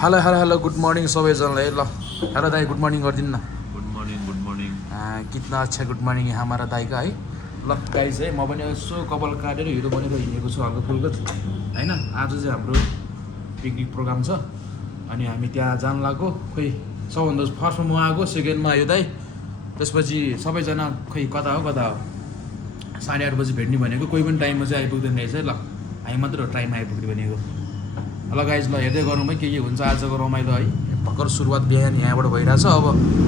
Hello hello hello good morning सबैजनालाई ल hello दाई गुड मर्निङ गरिदिनु न गुड मर्निङ कितना अच्छा गुड मर्निङ है हमारा दाई का है ल गाइज है म पनि यसो कपाल काटेर हिरो बनेर हिँडेको छु हल्का फुल्का होइन आज चाहिँ हाम्रो पिकनिक प्रोग्राम छ अनि हामी त्यहाँ जान लाग्यो खोइ सबभन्दा फर्स्टमा म आएको सेकेन्डमा आयो दाई त्यसपछि सबैजना खोइ कता हो 8:30 बजी भेट्ने भनेको कोही पनि टाइममा चाहिँ आइपुग्दैन रहेछ है ल हामी मात्र टाइममा आइपुग्ने भनेको ल गाइज ल हेर्दै गरौँ है के हुन्छ आजको रमाइलो है भर्खर सुरुवात बिहान यहाँबाट भइरहेछ अब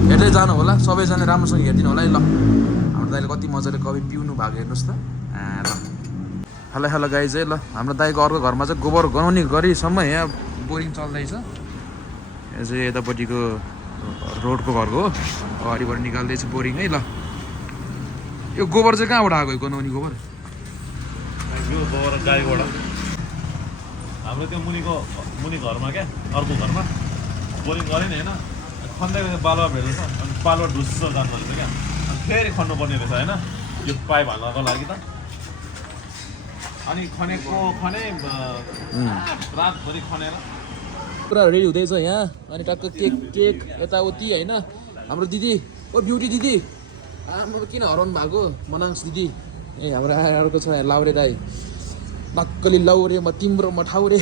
हेर्दै जानु होला सबैजना राम्रोसँग हेरिदिनु होला है ल हाम्रो दाइले कति मजाले कवि पिउनु भएको हेर्नुहोस् त ल हेलो हेलो गाइज है ल हाम्रो दाइको अर्को घरमा चाहिँ गोबर गनाउने गरेसम्म यहाँ बोरिङ चल्दैछ यो चाहिँ यतापट्टिको रोडको घरको हो अगाडिबाट निकाल्दैछ बोरिङ है ल यो गोबर चाहिँ कहाँबाट आएको गनाउने गोबर यो गोबर गाईबाट हाम्रो त्यो मुनि घरमा क्या अर्को घरमा बोरिङ गरेँ नि होइन खन्दैको बालुवा भेट्दैछ अनि बालुवा ढुस्स जानु रहेछ क्या अनि फेरि खन्नुपर्ने रहेछ होइन यो पाइप हाल्नको लागि त अनि खने रातभरि खनेर पुरा रेडी हुँदैछ यहाँ अनि टक्क केक यताउति होइन हाम्रो दिदी ओ ब्युटी दिदी हाम्रो किन हराउनु भएको मनाङ्स दिदी ए हाम्रो अर्को छ लाउरे दाई नक्कली लाउरे म तिम्रो म ठाउरे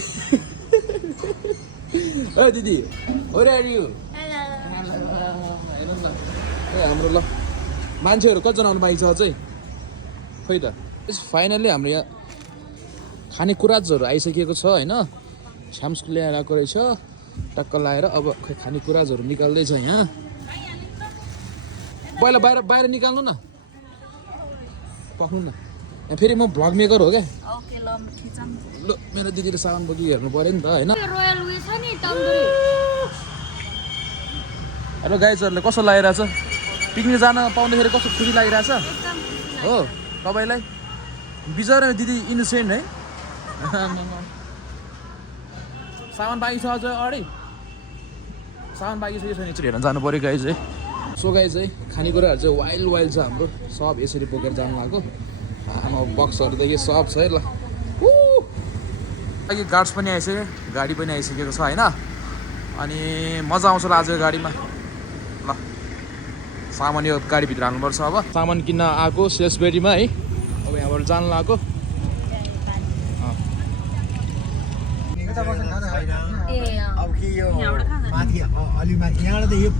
ओ दिदी हेर्नु न ए हाम्रो ल मान्छेहरू कतिजना आउनु बाँकी छ चाहिँ खोइ त फाइनल्ली हाम्रो यहाँ खानेकुराजहरू आइसकेको छ होइन छ्याम्सको ल्याएर आएको रहेछ टक्क लाएर अब खै खानेकुराजहरू निकाल्दैछ यहाँ पहिला बाहिर निकाल्नु न पक्नु न यहाँ फेरि म भ्लग मेकर हो क्या ल मेरो दिदीले सामान बोकी हेर्नु पऱ्यो नि त होइन हेलो गाइजहरूले कस्तो लागिरहेछ पिकनिक जान पाउँदाखेरि कस्तो खुसी लागिरहेछ हो तपाईँलाई बिचरा दिदी इनोसेन्ट है सामान बाँकी छ अझ अगाडि सामान बाँकी छ यसो हेर्न जानु पऱ्यो गाइज है सो गाइज है खानेकुराहरू चाहिँ वाइल्ड छ हाम्रो सब यसरी बोकेर जानु भएको आमा बक्सहरूदेखि सब छ है ल अघि गार्ड्स पनि आइसक्यो गाडी पनि आइसकेको छ होइन अनि मजा आउँछ ल आजको गाडीमा ल सामान यो गाडीभित्र हाल्नुपर्छ अब सामान किन्न आएको सेल्सबेरीमा है अब यहाँबाट जानु लाग्यो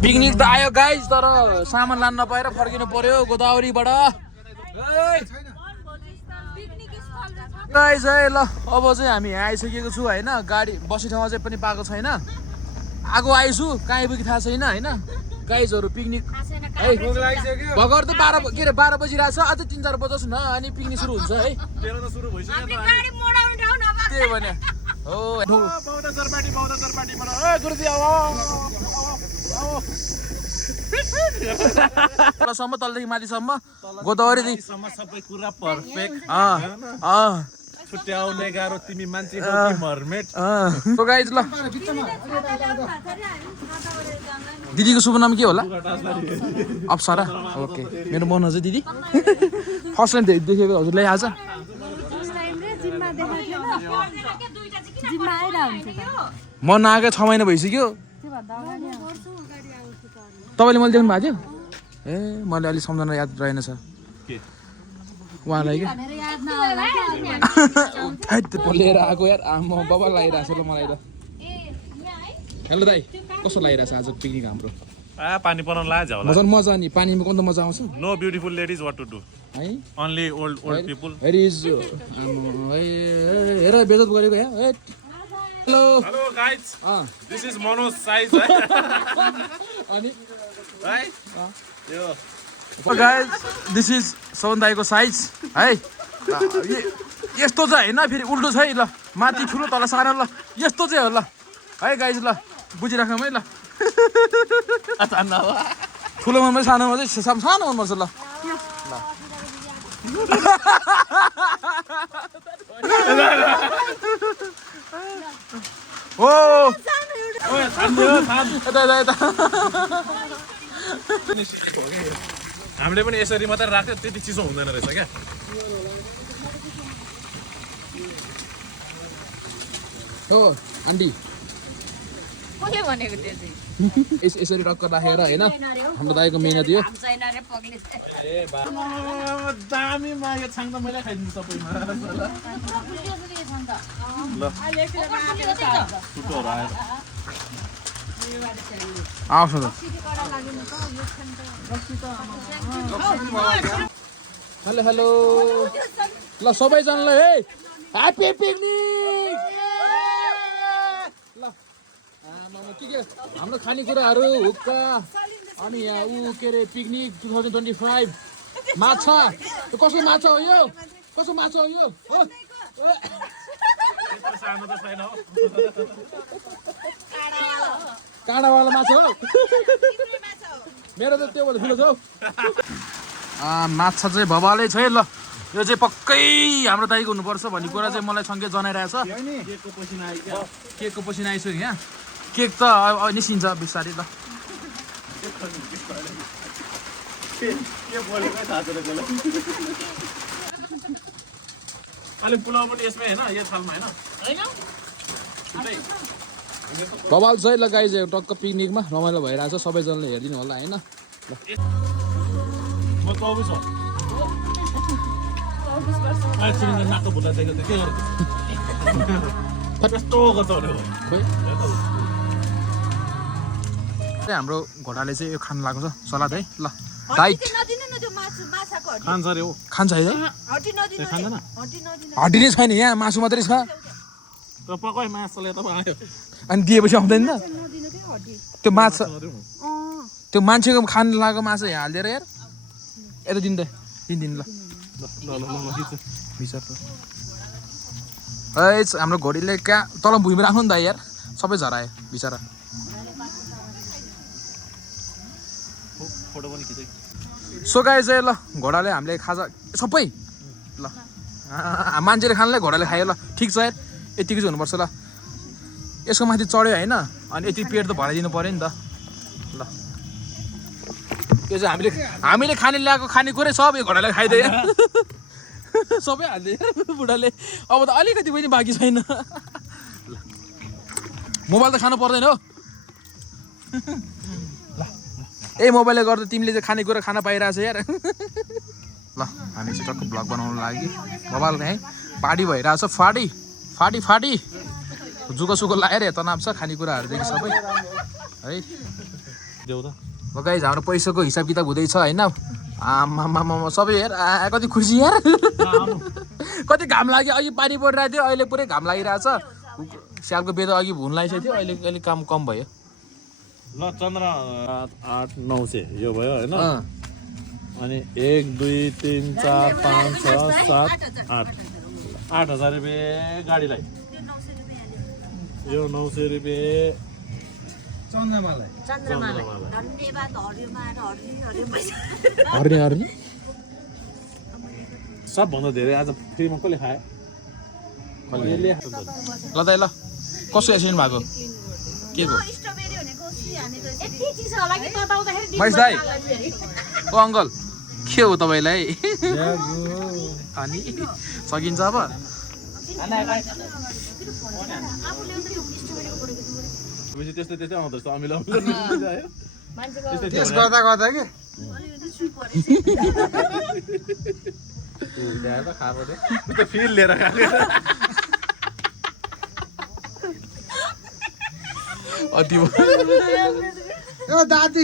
पिकनिक त आयो गाइज तर सामान लान नपाएर फर्किनु पर्यो गोदावरीबाट गाइज है ल अब चाहिँ हामी यहाँ आइसकेको छु होइन गाडी बस्ने ठाउँमा चाहिँ पनि पाएको छैन आगो आइसु कहाँ आइपुग्यो थाहा छैन होइन गाइजहरू पिकनिक है भर्खर त 12 बजिरहेछ अझै 3-4 बजोस् न अनि पिकनिक सुरु हुन्छ है त्यही भने हो सम्म तलदेखि माथिसम्म गोदावरीदेखि सबै कुरा पर्फेक्ट छुट्याउने गाह्रो तिमी मान्छे हो कि मर्मेट सो गाइज ल दिदीको शुभ नाम के होला अप्सरा ओके मेरो मन चाहिँ दिदी फर्स्ट टाइम देखेको हजुरलाई आज म नआएको 6 महिना भइसक्यो तपाईँले मैले देख्नु भएको थियो ए मैले अलिक सम्झना याद रहेनछ उहाँलाई क्या लिएर आएको यार आमा बाबा लागिरहेको छ ल मलाई त हेलो दाइ कस्तो लागिरहेछ आज पिकनिक हाम्रो पानी बनाउन लाग्यो मजा मजा नि पानीमा कस्तो मजा आउँछ no beautiful ladies what to do है only old people here is हेर बेजत गरेको यहाँ hello hello guys this is Manoj size अनि है यो गाइज दिस इज सोन दाइको साइज है यस्तो चाहिँ होइन फेरि उल्टो छ है ल माथि ठुलो तल सानो ल यस्तो चाहिँ हो ल है गाइज ल बुझिराखौँ है ल ठुलो मनमा सानोमा चाहिँ सानो मनपर्छ ल हो हामीले पनि यसरी मात्रै राख्यो त्यति चिसो हुँदैन रहेछ क्या हो आन्टी कसले भनेको त्यो चाहिँ यसरी टक्क राखेर होइन हाम्रो दाइको मेहनत यो छैन रे पग्ले दामी मागे छाङ त मैले खाइदिन्छु सबैमा सुटोहरू आएर आउँछ त हेलो हेलो ल सबैजनालाई है ह्याप्पी पिकनिक ल के हाम्रो खानेकुराहरू हुक्का अनि यहाँ के अरे पिकनिक 2025 माछा कसको माछा हो यो कसको माछा हो यो सानो त छैन हो काँडावाला माछा हो मेरो त त्यो भन्दा ठुलो छ हौ माछा चाहिँ भवालै छ है ल यो चाहिँ पक्कै हाम्रो दाइको हुनुपर्छ भन्ने कुरा चाहिँ मलाई सँगै जनाइरहेछ केकको पसिना आइसक्यो यहाँ केक त निस्किन्छ बिस्तारै ल अलि पुलाउ पनि यसमै होइन यो थालमा होइन बवाल चाहिँ ल गाइज टक्क पिकनिकमा रमाइलो भइरहेछ सबैजनाले हेरिदिनु होला होइन म 24 हो नाको भुला दिएको थियो के गर्छ कस्तो गर्छ हाम्रो घोडाले चाहिँ यो खान लागेको छ सलाद है ल डाइट खान्छ अरे हो खान्छ है खाँदैन हड्डी नै छैन यहाँ मासु मात्रै छ त पकाइ मासुले त आयो अनि दिएपछि आउँदैन त त्यो माछा त्यो मान्छेको खान लागेको माछा यहाँ हालिदिएर यार यता दिनु त दिनु ल हाम्रो घोडीले कहाँ तल भुइँमा राख्नु नि त यार सबै झरायो बिचरा सो गाई चाहिँ ल घोडाले हामीले खाजा सबै ल मान्छेले खानलाई घोडाले खायो ल ठिक छ यार यतिको चाहिँ हुनुपर्छ ल यसको माथि चढ्यो होइन अनि यति पेट त भराइदिनु पऱ्यो नि त ल त्यो चाहिँ हामीले खाने ल्याएको खानेकुरै सब यो घोडाले खाइदियो सबै हालिदियो बुढाले अब त अलिकति पनि बाँकी छैन ल मोबाइल त खानु पर्दैन हो ए मोबाइलले गर्दा तिमीले चाहिँ खानेकुरा खान पाइरहेछ यार ल हामी चाहिँ टक्क भ्लग बनाउनु लागि मोबाइल है पार्टी भइरहेछ फाटी जुको सुको लगाएर तनाव छ खानेकुराहरूदेखि सबै है देऊ त गाइज हाम्रो पैसाको हिसाब किताब हुँदैछ होइन आमा सबै यार कति खुसी यार कति घाम लाग्यो अघि पानी परिरहेको थियो अहिले पुरै घाम लागिरहेछ स्यालको बेदा अघि भुन लगाइसकेको थियो अहिले अलिक काम कम भयो ल चन्द्र 8 9 से यो भयो होइन अनि 1 2 3 4 5 6 7 8 8000 रुपियाँ गाडीलाई यो 900 रुपियाँ चन्द्रमालाई हर्ने सबभन्दा धेरै आज फ्रीमा कसले खायो ल दाइ ल कसो एक्सिडेन्ट भएको के को महेश दाइ ओ अङ्कल के हो तपाईँलाई अनि सकिन्छ अब त्यस्तै आउँदो रहेछ अमिलो त्यस गर्दा के फिल लिएर खाएको अति दाँत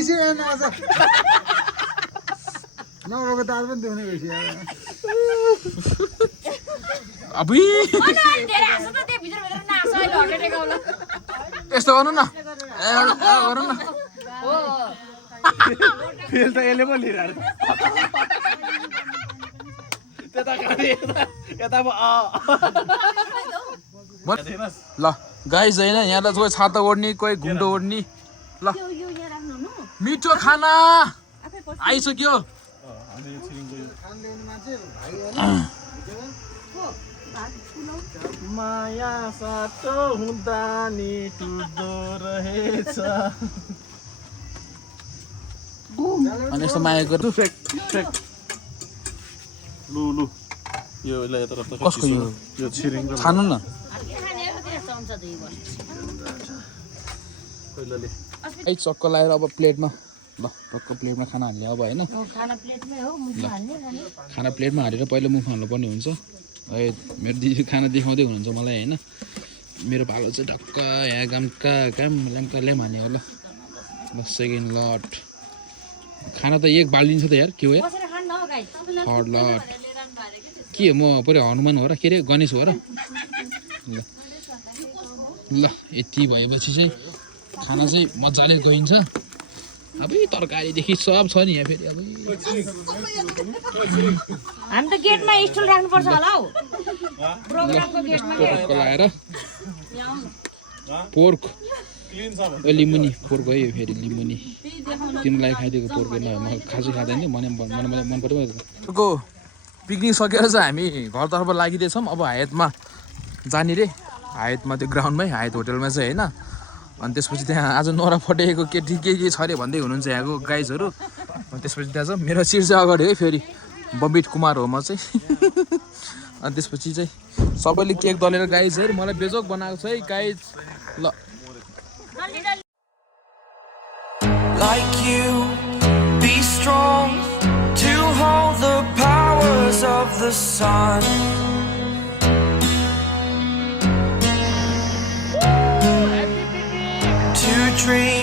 नभएको दाँत पनि दुख्ने भइसक्यो अबुई यस्तो गर्नु न गरौँ न फेल त यसले पो लिइरहेको त्यता यता ल गाइस होइन यहाँ त कोही छाता ओढ्ने कोही घुम्टो ओढ्ने ल मिठो खाना आइसक्यो माया साटो हुँदा नि टुट्दो रहेछ अनि यस्तो माया गर्नु लु यो कसको यो छिरिङ खानु न पहिलोले है चक्क लगाएर अब प्लेटमा ल टक्क प्लेटमा खाना हाल्ने अब होइन खाना प्लेटमै हो मुखमा हाल्ने अनि खाना प्लेटमा हालेर पहिला मुखमा हाल्नुपर्ने हुन्छ है मेरो दिदी खाना देखाउँदै हुनुहुन्छ मलाई होइन मेरो पालो चाहिँ ढक्क यहाँ गामका ल्याम्काले हानेको ल सेकेन्ड लट खाना त एक बाल्टी छ त यार के हो यार बसेर खान्न हो गाइस थर्ड लट के म पऱ्यो हनुमान हो र के अरे गणेश हो र ल यति भएपछि चाहिँ खाना चाहिँ मजाले गइन्छ अब तरकारीदेखि सब छ नि यहाँ फेरि अब हामी त गेटमा स्टुल राख्नुपर्छ होला हौ प्रोग्रामको गेटमा टक्क लगाएर पोर्क लिमुनी पोर्क है यो फेरि लिमुनी तिमीलाई खाइदिएको पोर्क होइन म खासै खाँदैन मन पऱ्यो अर्को पिकनिक सकेर चाहिँ हामी घरतर्फ लागिदिएछौँ अब हायतमा जाने रे हायतमा त्यो ग्राउन्डमै हायत होटलमा चाहिँ होइन अनि त्यसपछि त्यहाँ आज नोरा फटेको के छ अरे भन्दै हुनुहुन्छ यहाँको गाइजहरू अनि त्यसपछि त्यहाँ चाहिँ मेरो सिट चाहिँ अगाडि है फेरि बबिट कुमार हो म चाहिँ अनि त्यसपछि चाहिँ सबैले केक दलेर गाइजहरू मलाई बेजोक बनाएको छ है गाइज ल Like you, be strong to hold the powers of the sun. To dream